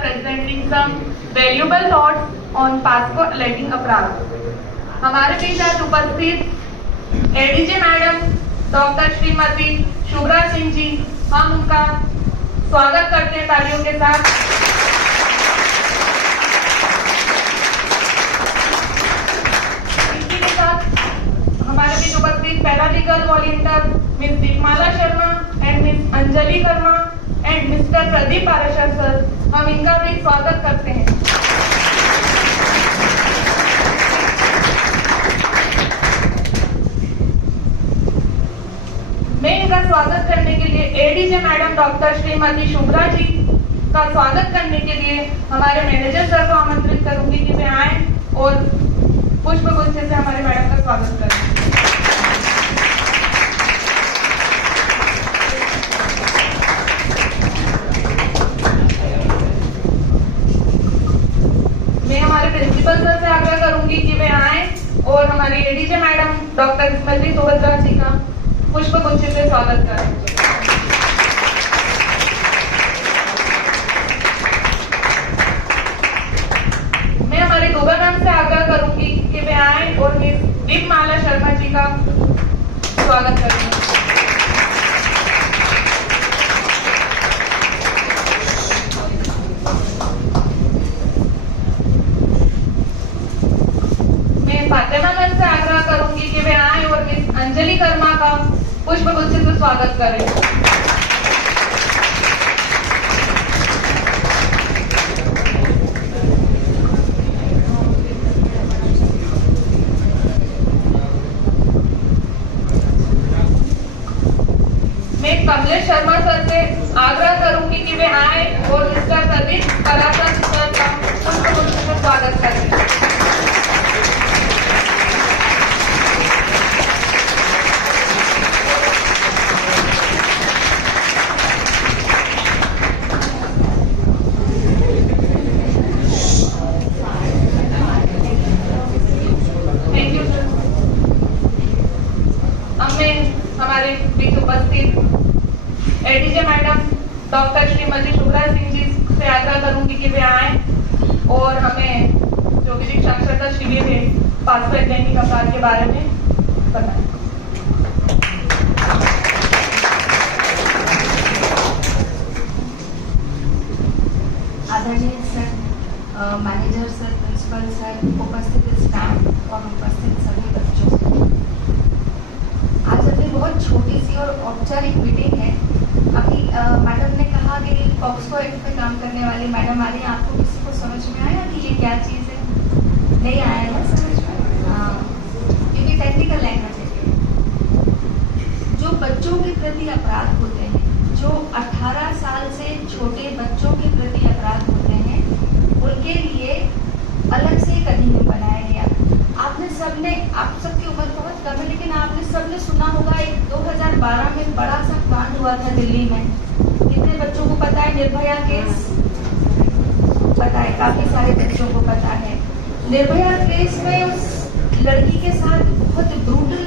presenting some valuable thoughts on passport-lacking अपराध। हमारे बीच आज उपस्थित ADJ madam doctor Shrimati Shubhra Singh ji, हम उनका स्वागत करते हैं तालियों के साथ। इसी के साथ हमारे बीच उपस्थित paralegal volunteer miss Deepmala Sharma and miss Anjali Verma and mister Pradeep Parashar sir, हम इनका भी स्वागत करते हैं। मैं इनका स्वागत करने के लिए ADJ madam doctor Shrimati Shubhra ji का स्वागत करने के लिए हमारे मैनेजर सर को आमंत्रित करूंगी कि वे आए और पुष्पगुच्छ से हमारे मैडम का स्वागत करें। मैं हमारे प्रिंसिपल सर से आग्रह करूंगी कि वे आए और हमारी एडीजे मैडम डॉक्टर स्मृति सुभद्रा जी का पुष्पगुच्छ से स्वागत करें। मैं हमारे दुबा मैम से आग्रह करूंगी कि वे आए और मिस दीपमाला शर्मा जी का स्वागत करें। फातिमा मैम से आग्रह करूंगी कि वे आए और मिस अंजलि वर्मा का पुष्पगुच्छ से स्वागत करें। मैं कमलेश शर्मा सर से आग्रह करूंगी कि वे आए और मिस्टर प्रदीप पाराशर सर का पुष्पगुच्छ से स्वागत करें। हमारे बीच उपस्थित ADJ madam doctor Shrimati Shubhra Singh ji से आग्रह करूंगी कि वे आए और हमें जो विधिक साक्षरता शिविर है पासपोर्ट लैंगिक अपराध के बारे में बताएं। आदरणीय sir, manager sir, principal sir, उपस्थित स्टाफ और उपस्थित सभी बच्चों, आज अपनी बहुत छोटी सी और औपचारिक मीटिंग है। अभी मैडम ने कहा कि पॉक्सो एक्ट पे काम करने वाली मैडम आ रही है। आपको किसी को समझ में आया कि ये क्या चीज़ है? नहीं आया ना समझ में? क्योंकि टेक्निकल लैंग्वेज है। जो बच्चों के प्रति अपराध होते हैं, जो 18 साल से छोटे बच्चों के प्रति अपराध होते हैं, उनके लिए अलग से एक अधिनियम बनाया गया। आपने सबने, आप सबकी उम्र बहुत कम है, लेकिन आपने सबने सुना होगा एक 2012 में बड़ा सा कांड हुआ था दिल्ली में। कितने बच्चों को पता है निर्भया केस? पता है, काफी सारे बच्चों को पता है। निर्भया केस में उस लड़की के साथ बहुत ब्रूटल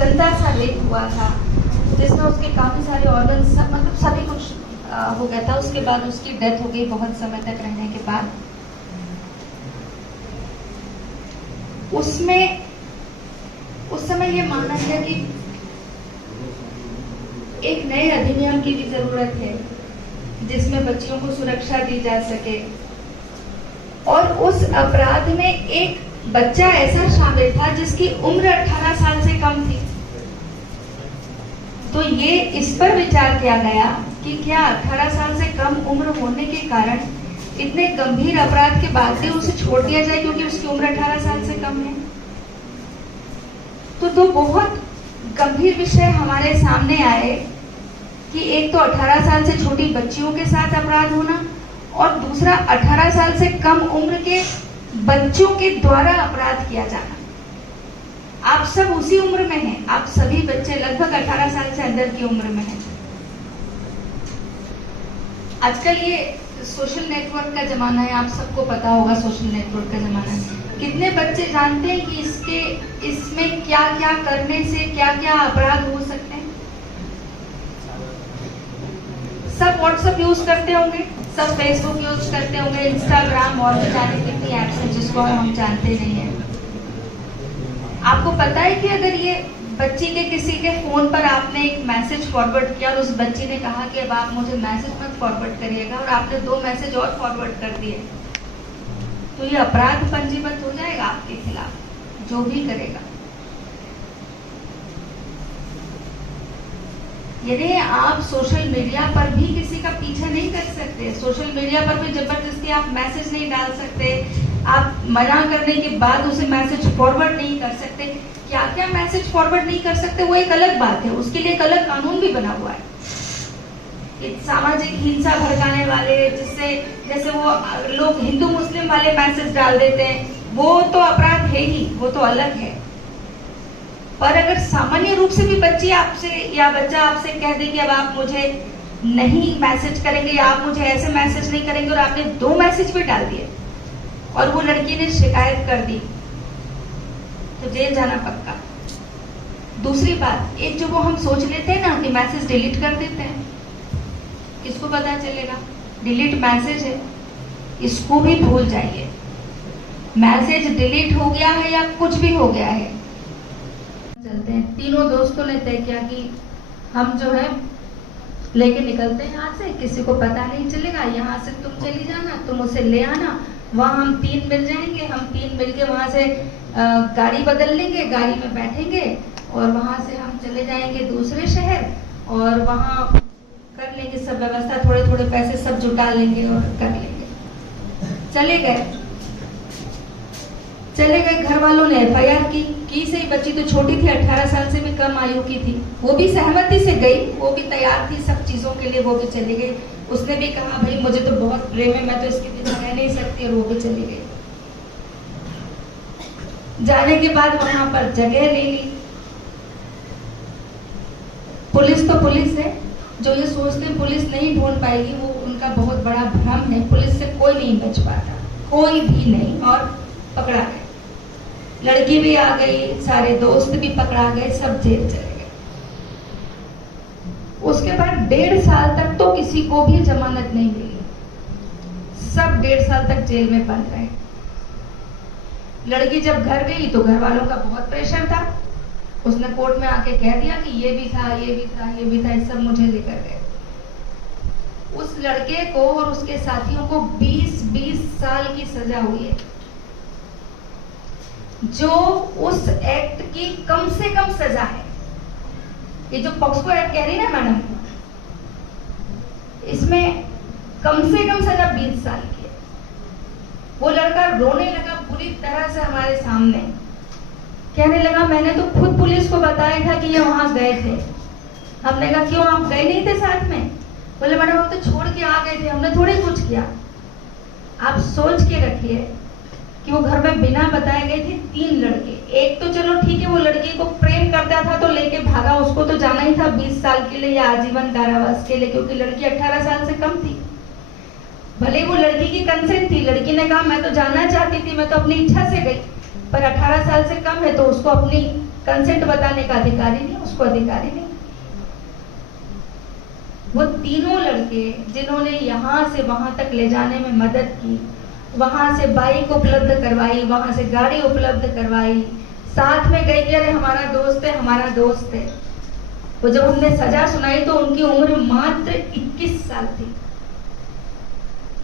गंदा सा रेप हुआ था, जिसमें उसके काफी सारे ऑर्गन मतलब सभी कुछ हो गया था। उसके बाद उसकी डेथ हो गई बहुत समय तक रहने के बाद। उसमें उस समय ये माना गया कि एक नए अधिनियम की भी जरूरत है जिसमें बच्चियों को सुरक्षा दी जा सके। और उस अपराध में एक बच्चा ऐसा शामिल था जिसकी उम्र 18 साल से कम थी। तो ये इस पर विचार किया गया कि क्या 18 साल से कम उम्र होने के कारण इतने गंभीर अपराध के बाद भी उसे छोड़ दिया जाए क्योंकि उसकी उम्र 18 साल से कम है। तो दो बहुत गंभीर विषय हमारे सामने आए कि एक तो 18 साल से छोटी बच्चियों के साथ अपराध होना और दूसरा 18 साल से कम उम्र के बच्चों के द्वारा अपराध किया जाना। आप सब उसी उम्र में हैं, आप सभी बच्चे लगभग 18 साल से अंदर की उम्र में हैं। आजकल ये सोशल नेटवर्क का जमाना है, आप सबको पता होगा सोशल नेटवर्क का जमाना है। कितने बच्चे जानते हैं कि इसमें क्या क्या करने से क्या क्या अपराध हो सकते हैं? सब व्हाट्सएप यूज करते होंगे, सब फेसबुक यूज करते होंगे, इंस्टाग्राम और भी जाने कितनी ऐप्स हैं जिसको हम जानते नहीं हैं। आपको पता है कि अगर ये बच्ची के किसी के फोन पर आपने एक मैसेज फॉरवर्ड किया और उस बच्ची ने कहा कि अब आप मुझे मैसेज मत फॉरवर्ड करिएगा, और आपने 2 मैसेज और फॉरवर्ड कर दिए, तो ये अपराध पंजीबद्ध हो जाएगा आपके खिलाफ, जो भी करेगा। यदि आप सोशल मीडिया पर भी किसी का पीछा नहीं कर सकते, सोशल मीडिया पर भी जबरदस्ती आप मैसेज नहीं डाल सकते, आप मना करने के बाद उसे मैसेज फॉरवर्ड नहीं कर सकते, क्या क्या मैसेज फॉरवर्ड नहीं कर सकते वो एक अलग बात है, उसके लिए एक अलग कानून भी बना हुआ है। सामाजिक हिंसा भड़काने वाले, जिससे जैसे वो लोग हिंदू मुस्लिम वाले मैसेज डाल देते हैं, वो तो अपराध है ही, वो तो अलग है। पर अगर सामान्य रूप से भी बच्ची आपसे या बच्चा आपसे कह दे कि अब आप मुझे नहीं मैसेज करेंगे या आप मुझे ऐसे मैसेज नहीं करेंगे, और आपने 2 मैसेज भी डाल दिए और वो लड़की ने शिकायत कर दी, तो जेल जाना पक्का। दूसरी बात, एक जो वो हम सोच लेते हैं ना कि मैसेज डिलीट कर देते हैं, किसको पता चलेगा डिलीट मैसेज है, इसको भी भूल जाइए। मैसेज डिलीट हो गया है या कुछ भी हो गया है, चलते हैं। तीनों दोस्तों ने तय किया कि हम जो है लेके निकलते हैं यहाँ से, किसी को पता नहीं चलेगा, यहाँ से तुम चली जाना, तुम उसे ले आना, वहाँ हम 3 मिल जाएंगे, हम 3 मिलके वहाँ से गाड़ी बदल लेंगे, गाड़ी में बैठेंगे और वहाँ से हम चले जाएंगे दूसरे शहर और वहाँ कर लेंगे सब व्यवस्था, थोड़े थोड़े पैसे सब जुटा लेंगे और कर लेंगे। चले गए घर वालों ने FIR की सही, बच्ची तो छोटी थी, 18 साल से भी कम आयु की थी, वो भी सहमति से गई, वो भी तैयार थी सब चीजों के लिए, वो भी चली गई। उसने भी कहा भाई मुझे तो बहुत प्रेम है, मैं तो इसके बिना रह नहीं सकती, और वो भी चली गई। जाने के बाद वहां पर जगह ले ली। पुलिस तो पुलिस है, जो ये सोचते हैं पुलिस नहीं ढूंढ पाएगी, वो उनका बहुत बड़ा भ्रम है। पुलिस से कोई नहीं बच पाता, कोई भी नहीं, और पकड़ा गया। लड़की भी आ गई, सारे दोस्त भी पकड़ा गए, सब जेल चले गए। उसके बाद 1.5 साल तक तो किसी को भी जमानत नहीं मिली, सब 1.5 साल तक जेल में बंद रहे। लड़की जब घर गई तो घर वालों का बहुत प्रेशर था, उसने कोर्ट में आके कह दिया कि ये भी था, ये भी था, ये भी था, ये सब मुझे लेकर गए। उस लड़के को और उसके साथियों को 20-20 साल की सजा हुई है, जो उस एक्ट की कम से कम सजा है। ये जो पॉक्सो एक्ट कह रही है ना मैडम, इसमें कम से कम सजा 20 साल की है। वो लड़का रोने लगा बुरी तरह से हमारे सामने, कहने लगा मैंने तो खुद पुलिस को बताया था कि ये वहां गए थे। हमने कहा क्यों, आप गए नहीं थे साथ में? बोले मैडम हम तो छोड़ के आ गए थे, हमने थोड़ी कुछ किया। आप सोच के रखिए कि वो घर में बिना बताए गए थे 3 लड़के। एक तो चलो ठीक है, वो लड़की को प्रेम करता था तो लेके भागा, उसको तो जाना ही था 20 साल के लिए या आजीवन कारावास के लिए, क्योंकि लड़की 18 साल से कम थी। भले वो लड़की की कंसेंट थी, लड़की ने कहा मैं तो जाना चाहती थी, मैं तो अपनी इच्छा से गई, पर 18 साल से कम है तो उसको अपनी कंसेंट बताने का अधिकार ही नहीं, उसको अधिकार ही नहीं। वो तीनों लड़के जिन्होंने यहाँ से वहां तक ले जाने में मदद की, वहां से बाइक उपलब्ध करवाई, वहां से गाड़ी उपलब्ध करवाई, साथ में गई कि अरे हमारा दोस्त है, हमारा दोस्त है। वो जब हमने सजा सुनाई तो उनकी उम्र मात्र 21 साल थी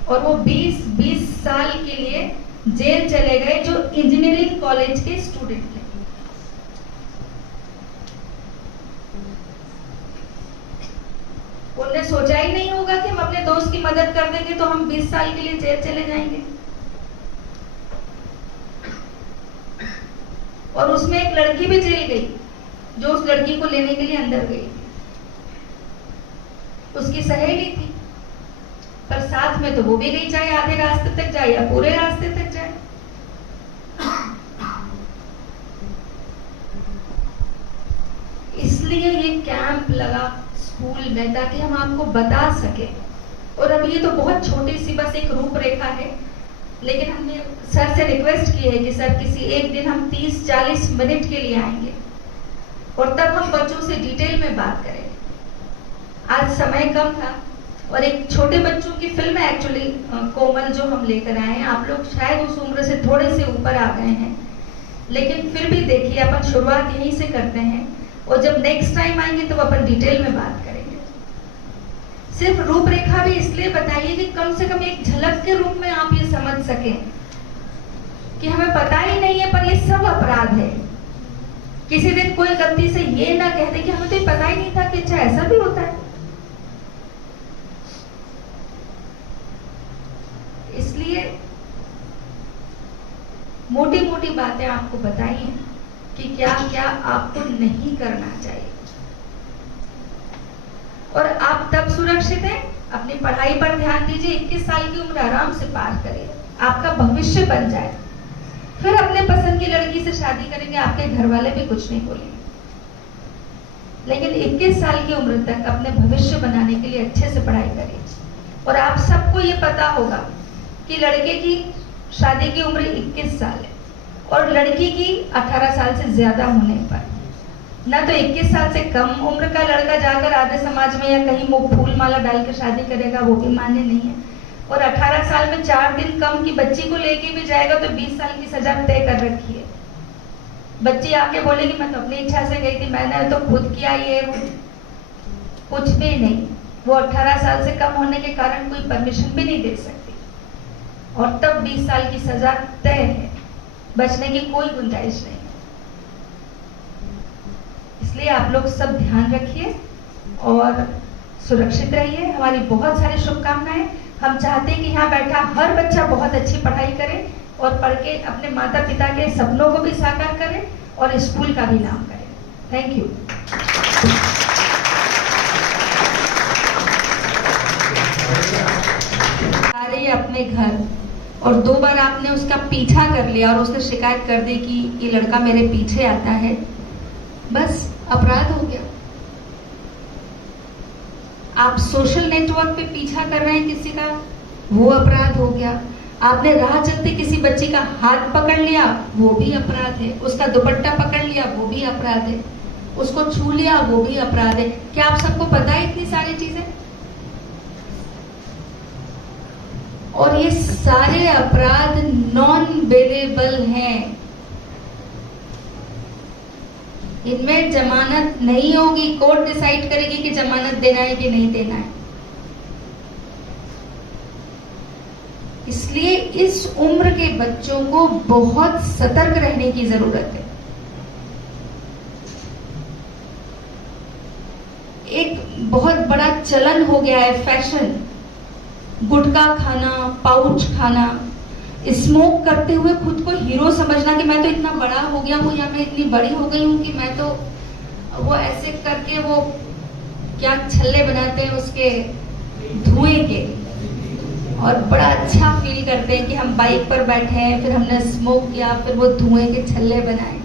और वो 20-20 साल के लिए जेल चले गए, जो इंजीनियरिंग कॉलेज के स्टूडेंट थे। उन्होंने सोचा ही नहीं होगा कि हम अपने दोस्त की मदद कर देंगे तो हम 20 साल के लिए जेल चले जाएंगे। और उसमें एक लड़की भी जेल गई, जो उस लड़की को लेने के लिए अंदर गई। उसकी सहेली थी, पर साथ में तो वो भी गई, चाहे आधे रास्ते तक जाए या पूरे रास्ते तक जाए। इसलिए ये कैंप लगा स्कूल में, ताकि हम आपको बता सके। और अब ये तो बहुत छोटी सी बस एक रूपरेखा है, लेकिन हमने सर से रिक्वेस्ट की है कि सर किसी एक दिन हम 30-40 मिनट के लिए आएंगे और तब हम बच्चों से डिटेल में बात करेंगे। आज समय कम था, और एक छोटे बच्चों की फिल्म है एक्चुअली कोमल जो हम लेकर आए हैं। आप लोग शायद उस उम्र से थोड़े से ऊपर आ गए हैं, लेकिन फिर भी देखिए अपन शुरुआत यहीं से करते हैं और जब नेक्स्ट टाइम आएंगे तो अपन डिटेल में बात करेंगे। सिर्फ रूपरेखा भी इसलिए बताइए कि कम से कम एक झलक के रूप में आप ये समझ सकें कि हमें पता ही नहीं है पर ये सब अपराध है। किसी दिन कोई गलती से ये ना कह दे कि हमें तो ये पता ही नहीं था कि अच्छा ऐसा भी होता है। इसलिए मोटी मोटी बातें आपको बताई हैं कि क्या क्या आपको नहीं करना चाहिए, और आप तब सुरक्षित हैं। अपनी पढ़ाई पर ध्यान दीजिए, 21 साल की उम्र आराम से पार करिए, आपका भविष्य बन जाए, फिर अपने पसंद की लड़की से शादी करेंगे, आपके घर वाले भी कुछ नहीं बोलेंगे। लेकिन 21 साल की उम्र तक अपने भविष्य बनाने के लिए अच्छे से पढ़ाई करिए। और आप सबको ये पता होगा कि लड़के की शादी की उम्र 21 साल है और लड़की की 18 साल से ज्यादा होने पर ना तो 21 साल से कम उम्र का लड़का जाकर आधे समाज में या कहीं मुंह फूल माला डाल के शादी करेगा, वो भी मान्य नहीं है। और 18 साल में 4 दिन कम की बच्ची को लेके भी जाएगा तो 20 साल की सजा तय कर रखी है। बच्ची आके बोलेगी मैं तो अपनी इच्छा से गई थी, मैंने तो खुद किया, ये कुछ भी नहीं। वो 18 साल से कम होने के कारण कोई परमिशन भी नहीं दे सकती और तब 20 साल की सजा तय है, बचने की कोई गुंजाइश नहीं। इसलिए आप लोग सब ध्यान रखिए और सुरक्षित रहिए। हमारी बहुत सारी शुभकामनाएं। हम चाहते हैं कि यहाँ बैठा हर बच्चा बहुत अच्छी पढ़ाई करे और पढ़ के अपने माता पिता के सपनों को भी साकार करे और स्कूल का भी नाम करे। Thank you. आ रही है अपने घर और 2 बार आपने उसका पीछा कर लिया और उसने शिकायत कर दी कि ये लड़का मेरे पीछे आता है, बस अपराध हो गया। आप सोशल नेटवर्क पे पीछा कर रहे हैं किसी का, वो अपराध हो गया। आपने राह चलते किसी बच्ची का हाथ पकड़ लिया, वो भी अपराध है। उसका दुपट्टा पकड़ लिया, वो भी अपराध है। उसको छू लिया, वो भी अपराध है। क्या आप सबको पता है इतनी सारी चीजें? और ये सारे अपराध नॉन बेलेबल हैं, इनमें जमानत नहीं होगी। कोर्ट डिसाइड करेगी कि जमानत देना है कि नहीं देना है। इसलिए इस उम्र के बच्चों को बहुत सतर्क रहने की जरूरत है। एक बहुत बड़ा चलन हो गया है फैशन, गुटखा खाना, पाउच खाना, स्मोक करते हुए खुद को हीरो समझना कि मैं तो इतना बड़ा हो गया हूँ या मैं इतनी बड़ी हो गई हूँ कि मैं तो, वो ऐसे करके वो क्या छल्ले बनाते हैं उसके धुएं के और बड़ा अच्छा फील करते हैं कि हम बाइक पर बैठे हैं, फिर हमने स्मोक किया, फिर वो धुएं के छल्ले बनाए।